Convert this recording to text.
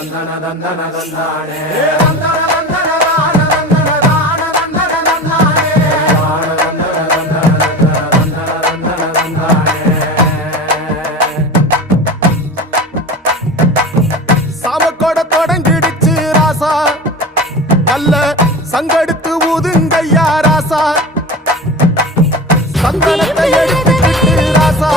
தந்தன தந்தன தந்தானே சாமக்கோட தொடங்கிடுச்சு ராசா நல்ல சங்கெடுத்து ஊதுங்கய்யா ராசா சந்தனத்தை எடுத்துக்கிட்டு ராசா